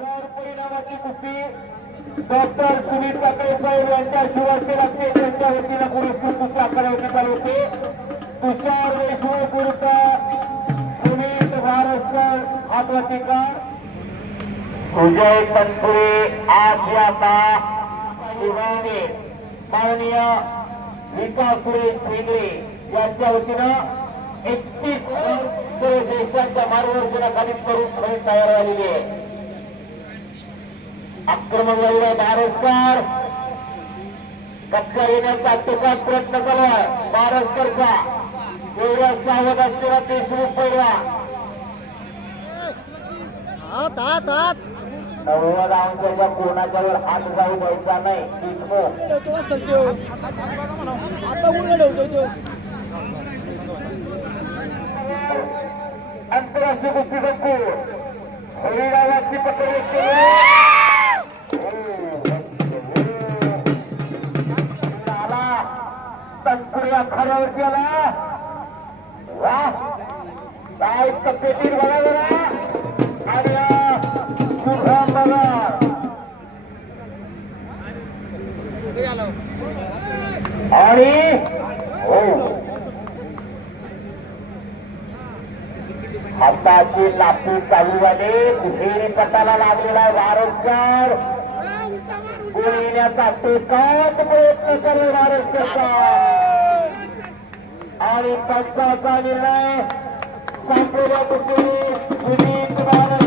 1000 नावाची कुस्ती डॉक्टर सुनील काकडे साहेब यांच्या शिवाजी लागते त्यांच्या वतीनं पुरस्कृत कुस्ती आकारण्यात आली होती. तुषार देशमुख विरुद्ध सुनील भारतकर हातवतीकर. सुजय तनपुरे आज आता शिवाने माननीय विकास सुरेश भेंगरे यांच्या वतीनं 31 श्रेष्ठांच्या मार्गदर्शनाखाली करून तयार झालेली आहे. आक्रमण झालेला बारसकर कच्चा येण्याचा टोकात प्रयत्न करा बारसकरचा. एवढ्या सावध असलेला देशमुख पहिला 90 अंशाच्या कोणाच्यावर हात जाऊ द्यायचा नाही. देशमुख आंतरराष्ट्रीय कुस्ती संकुल हरिरावाची पकड आला तनपुरे अखाड्यावरती आला. वा काय तब्येतीत बघा जरा आणि शुभम बघा आणि हो हाताची लाकूड चालू झाले. कुठेही पटाला लागलेला भारतकर गोल येण्याचा टोकात प्रयत्न करे भारतकरचा आणि पंचाचा निर्णय संपलेल्या कुठे सुनील भारत